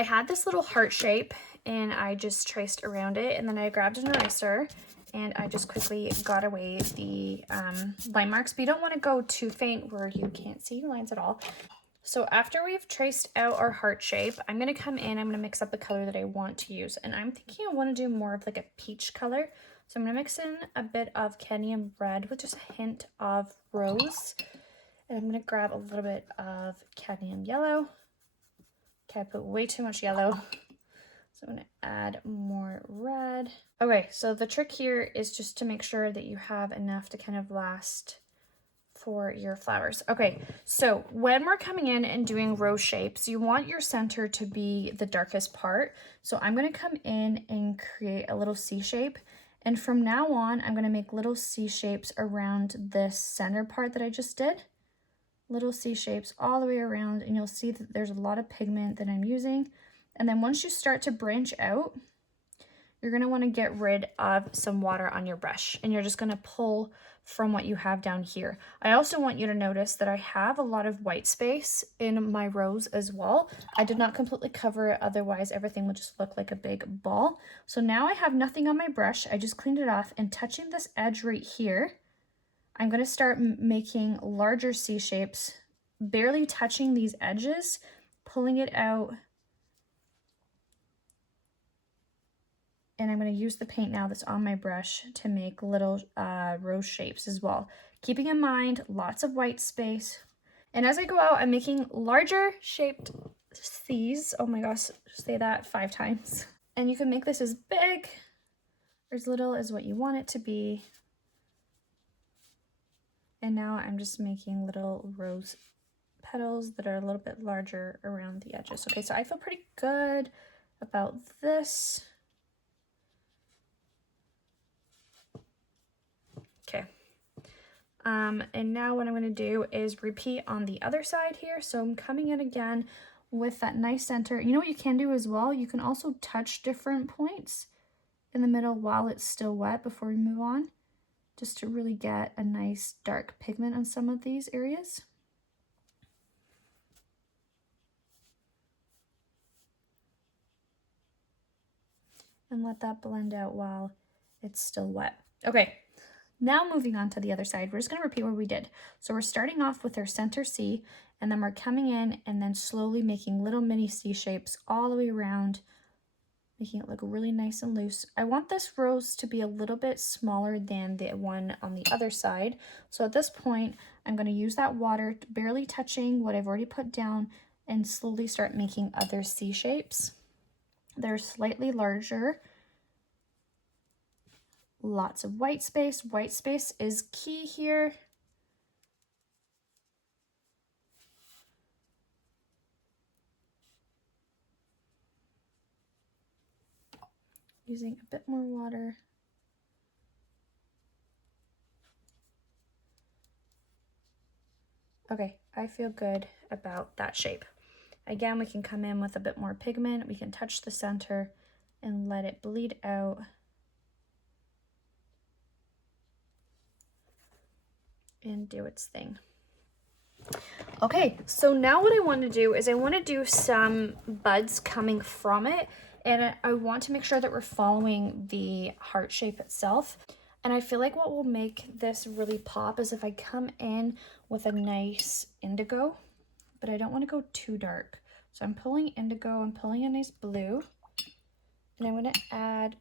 I had this little heart shape and I just traced around it, and then I grabbed an eraser and I just quickly got away the line marks, but you don't want to go too faint where you can't see your lines at all. So after we've traced out our heart shape, I'm going to come in, I'm going to mix up the color that I want to use. And I'm thinking I want to do more of like a peach color. So I'm going to mix in a bit of cadmium red with just a hint of rose. And I'm going to grab a little bit of cadmium yellow. Okay, I put way too much yellow. So I'm going to add more red. Okay, so the trick here is just to make sure that you have enough to kind of last for your flowers. Okay, so when we're coming in and doing rose shapes, you want your center to be the darkest part. So I'm going to come in and create a little C shape. And from now on, I'm going to make little C shapes around this center part that I just did. Little C shapes all the way around, and you'll see that there's a lot of pigment that I'm using. And then once you start to branch out, you're going to want to get rid of some water on your brush, and you're just going to pull from what you have down here. I also want you to notice that I have a lot of white space in my rose as well. I did not completely cover it, otherwise everything would just look like a big ball. So now I have nothing on my brush. I just cleaned it off, and touching this edge right here, I'm going to start making larger C shapes, barely touching these edges, pulling it out. And I'm going to use the paint now that's on my brush to make little rose shapes as well. Keeping in mind, lots of white space. And as I go out, I'm making larger shaped C's. Oh my gosh, say that 5 times. And you can make this as big or as little as what you want it to be. And now I'm just making little rose petals that are a little bit larger around the edges. Okay, so I feel pretty good about this. Okay. And now what I'm going to do is repeat on the other side here. So I'm coming in again with that nice center. You know what you can do as well? You can also touch different points in the middle while it's still wet before we move on, just to really get a nice dark pigment on some of these areas. And let that blend out while it's still wet. Okay. Now moving on to the other side, we're just going to repeat what we did. So we're starting off with our center C, and then we're coming in and then slowly making little mini C shapes all the way around, making it look really nice and loose. I want this rose to be a little bit smaller than the one on the other side. So at this point, I'm going to use that water, barely touching what I've already put down, and slowly start making other C shapes. They're slightly larger. Lots of white space. White space is key here. Using a bit more water. Okay, I feel good about that shape. Again, we can come in with a bit more pigment. We can touch the center and let it bleed out. And do its thing. Okay, so now what I want to do is I want to do some buds coming from it, and I want to make sure that we're following the heart shape itself. And I feel like what will make this really pop is if I come in with a nice indigo, but I don't want to go too dark. So I'm pulling indigo, I'm pulling a nice blue, and I'm going to add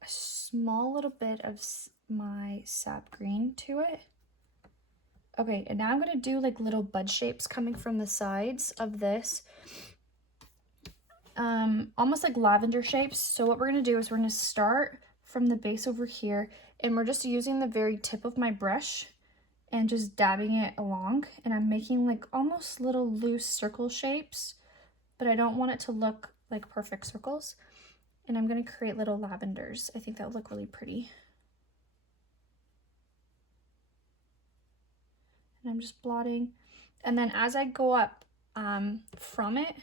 a small little bit of my sap green to it. Okay, and now I'm going to do like little bud shapes coming from the sides of this, almost like lavender shapes. So what we're going to do is we're going to start from the base over here, and we're just using the very tip of my brush and just dabbing it along, and I'm making like almost little loose circle shapes, but I don't want it to look like perfect circles. And I'm going to create little lavenders. I think that would look really pretty. And I'm just blotting. And then as I go up from it,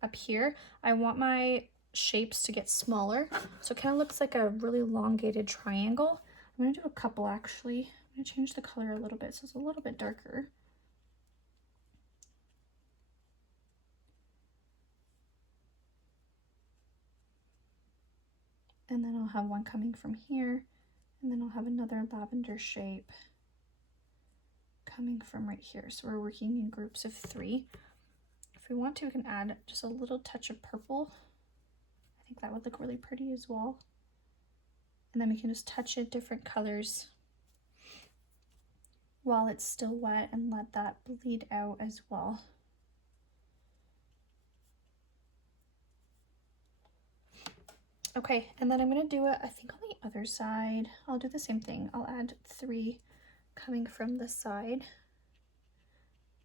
up here, I want my shapes to get smaller. So it kind of looks like a really elongated triangle. I'm going to do a couple actually. I'm going to change the color a little bit so it's a little bit darker. And then I'll have one coming from here, and then I'll have another lavender shape coming from right here. So we're working in groups of 3. If we want to, we can add just a little touch of purple. I think that would look really pretty as well. And then we can just touch it different colors while it's still wet and let that bleed out as well. Okay, and then I'm gonna do it, I think on the other side. I'll do the same thing. I'll add 3 coming from the side.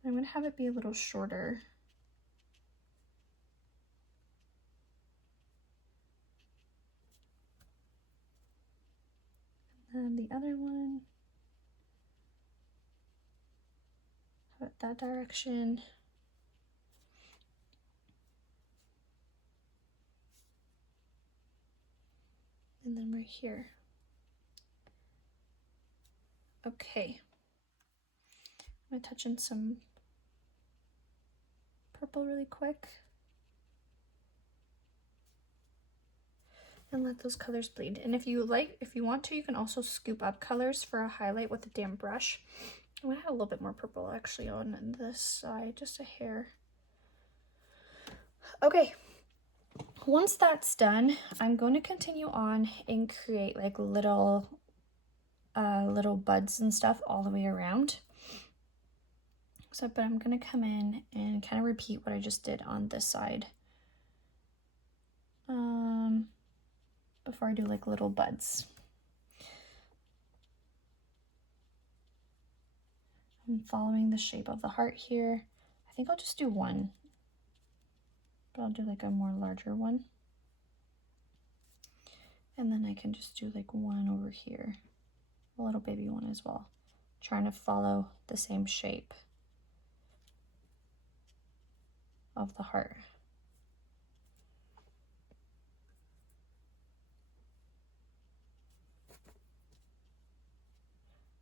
I'm gonna have it be a little shorter. And the other one, have it that direction. And then right here. Okay. I'm gonna touch in some purple really quick. And let those colors bleed. And if you want to, you can also scoop up colors for a highlight with a damp brush. I'm gonna have a little bit more purple actually on this side, just a hair. Okay, once that's done, I'm going to continue on and create like little buds and stuff all the way around. So, but I'm gonna come in and kind of repeat what I just did on this side. Before I do like little buds. I'm following the shape of the heart here. I think I'll just do one, but I'll do like a more larger one. And then I can just do like one over here, a little baby one as well, trying to follow the same shape of the heart.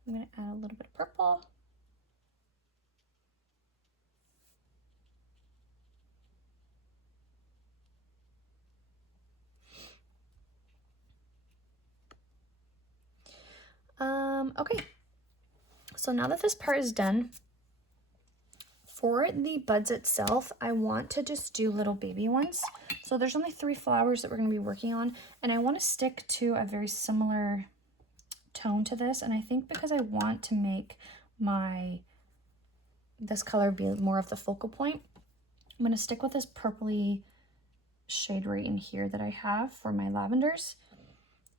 I'm going to add a little bit of purple. Okay, so now that this part is done, for the buds itself, I want to just do little baby ones. So there's only 3 flowers that we're going to be working on, and I want to stick to a very similar tone to this. And I think because I want to make this color be more of the focal point, I'm going to stick with this purpley shade right in here that I have for my lavenders.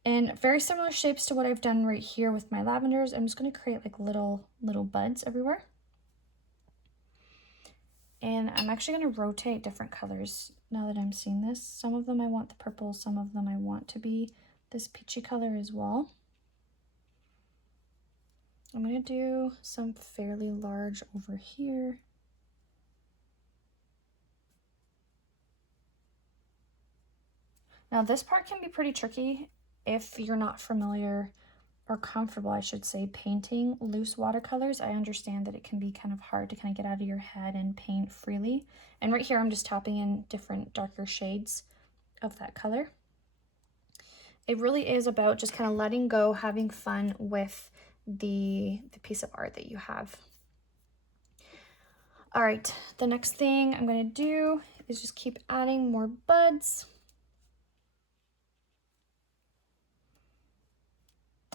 And very similar shapes to what I've done right here with my lavenders. I'm just going to create like little buds everywhere. And I'm actually going to rotate different colors now that I'm seeing this. Some of them I want the purple, some of them I want to be this peachy color as well. I'm going to do some fairly large over here. Now this part can be pretty tricky if you're not familiar or comfortable, I should say, painting loose watercolors. I understand that it can be kind of hard to kind of get out of your head and paint freely. And right here I'm just tapping in different darker shades of that color. It really is about just kind of letting go, having fun with the piece of art that you have. All right, the next thing I'm going to do is just keep adding more buds.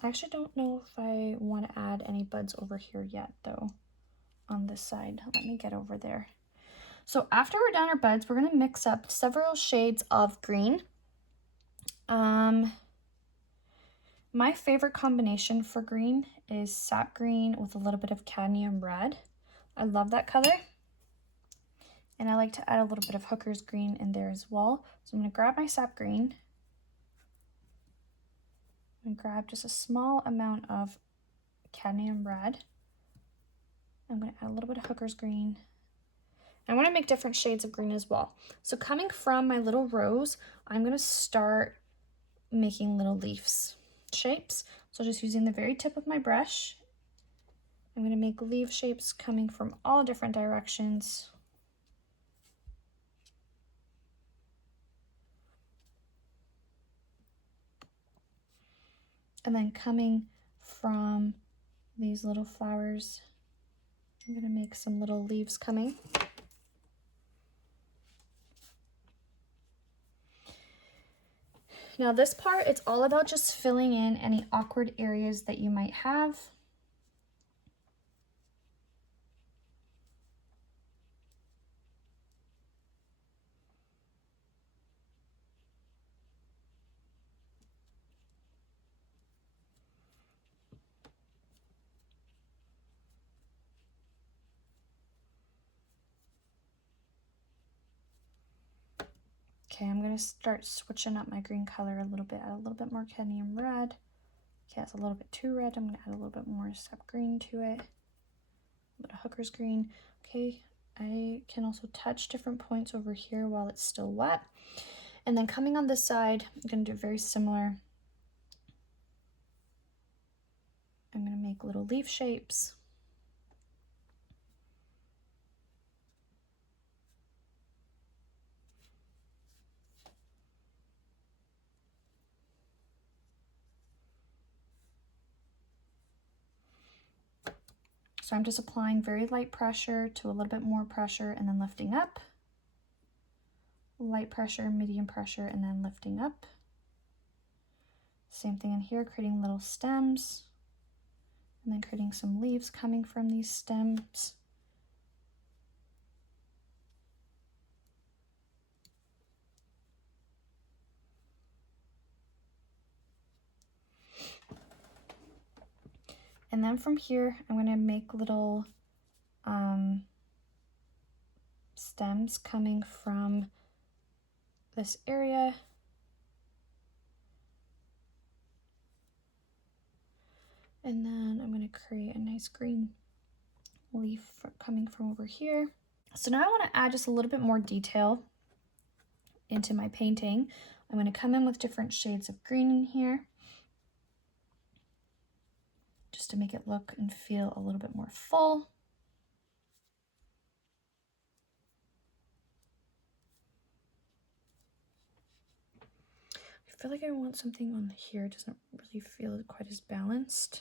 I actually don't know if I want to add any buds over here yet though, on this side. Let me get over there. So after we're done our buds, we're going to mix up several shades of green. My favorite combination for green is sap green with a little bit of cadmium red. I love that color. And I like to add a little bit of hooker's green in there as well. So I'm going to grab my sap green and grab just a small amount of cadmium red. I'm going to add a little bit of hooker's green. I want to make different shades of green as well. So coming from my little rose, I'm going to start making little leaves shapes. So just using the very tip of my brush, I'm going to make leaf shapes coming from all different directions. And then coming from these little flowers, I'm going to make some little leaves coming. Now this part, it's all about just filling in any awkward areas that you might have. Okay, I'm going to start switching up my green color a little bit, add a little bit more cadmium red. Okay, it's a little bit too red. I'm going to add a little bit more sap green to it, a little bit of hooker's green. Okay, I can also touch different points over here while it's still wet. And then coming on this side, I'm going to do very similar. I'm going to make little leaf shapes. So I'm just applying very light pressure to a little bit more pressure and then lifting up. Light pressure, medium pressure, and then lifting up. Same thing in here, creating little stems and then creating some leaves coming from these stems. And then from here, I'm going to make little stems coming from this area. And then I'm going to create a nice green leaf coming from over here. So now I want to add just a little bit more detail into my painting. I'm going to come in with different shades of green in here, just to make it look and feel a little bit more full. I feel like I want something on here. It doesn't really feel quite as balanced.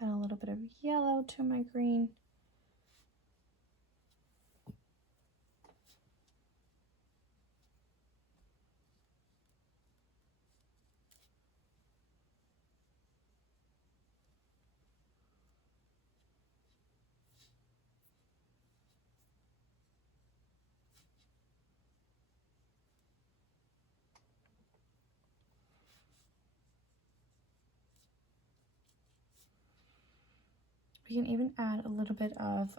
Add a little bit of yellow to my green. We can even add a little bit of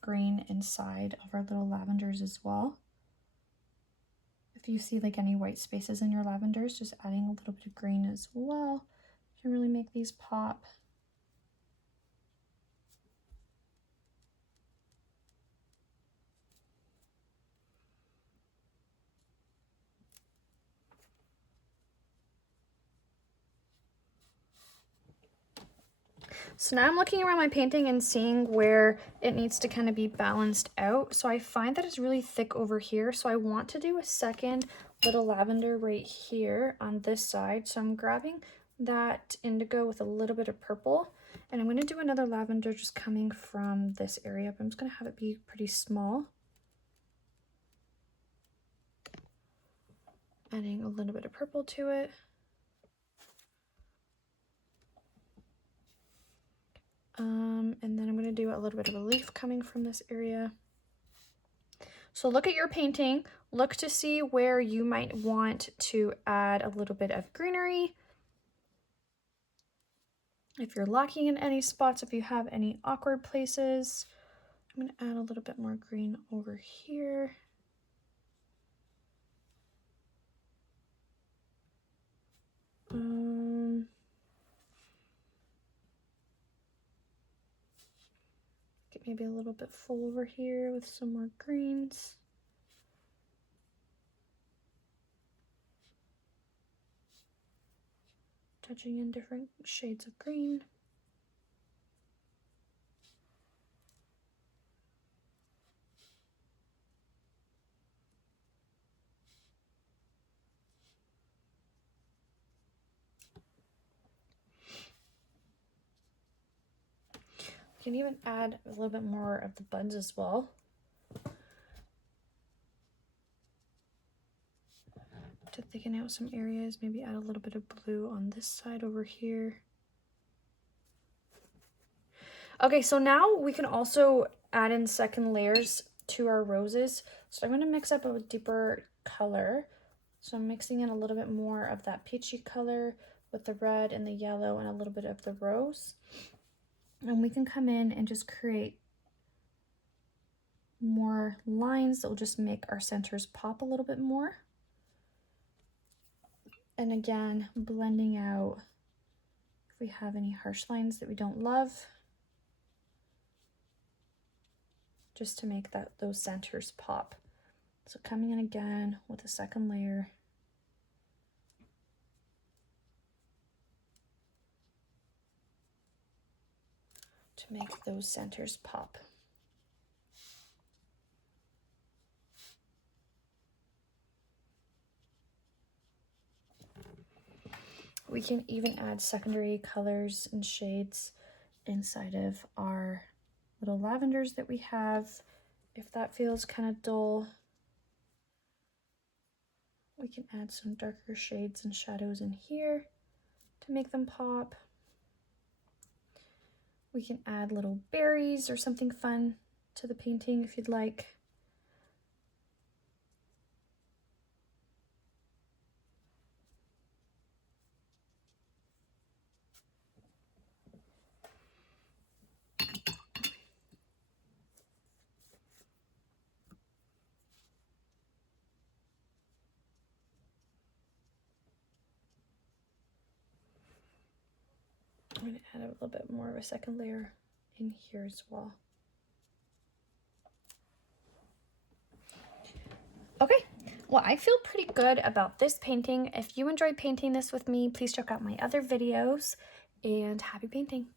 green inside of our little lavenders as well. If you see like any white spaces in your lavenders, just adding a little bit of green as well can really make these pop. So now I'm looking around my painting and seeing where it needs to kind of be balanced out. So I find that it's really thick over here. So I want to do a second little lavender right here on this side. So I'm grabbing that indigo with a little bit of purple. And I'm going to do another lavender just coming from this area. But I'm just going to have it be pretty small. Adding a little bit of purple to it. And then I'm going to do a little bit of a leaf coming from this area. So look at your painting, look to see where you might want to add a little bit of greenery. If you're lacking in any spots, if you have any awkward places, I'm going to add a little bit more green over here. Get maybe a little bit full over here with some more greens. Touching in different shades of green. can even add a little bit more of the buds as well. To thicken out some areas, maybe add a little bit of blue on this side over here. Okay, so now we can also add in second layers to our roses. So I'm going to mix up a deeper color. So I'm mixing in a little bit more of that peachy color with the red and the yellow and a little bit of the rose. And we can come in and just create more lines that will just make our centers pop a little bit more. And again, blending out if we have any harsh lines that we don't love, just to make those centers pop. So coming in again with a second layer. To make those centers pop. We can even add secondary colors and shades inside of our little lavenders that we have. If that feels kind of dull, we can add some darker shades and shadows in here to make them pop. We can add little berries or something fun to the painting if you'd like. I'm going to add a little bit more of a second layer in here as well. Okay, well, I feel pretty good about this painting. If you enjoyed painting this with me, please check out my other videos, and happy painting.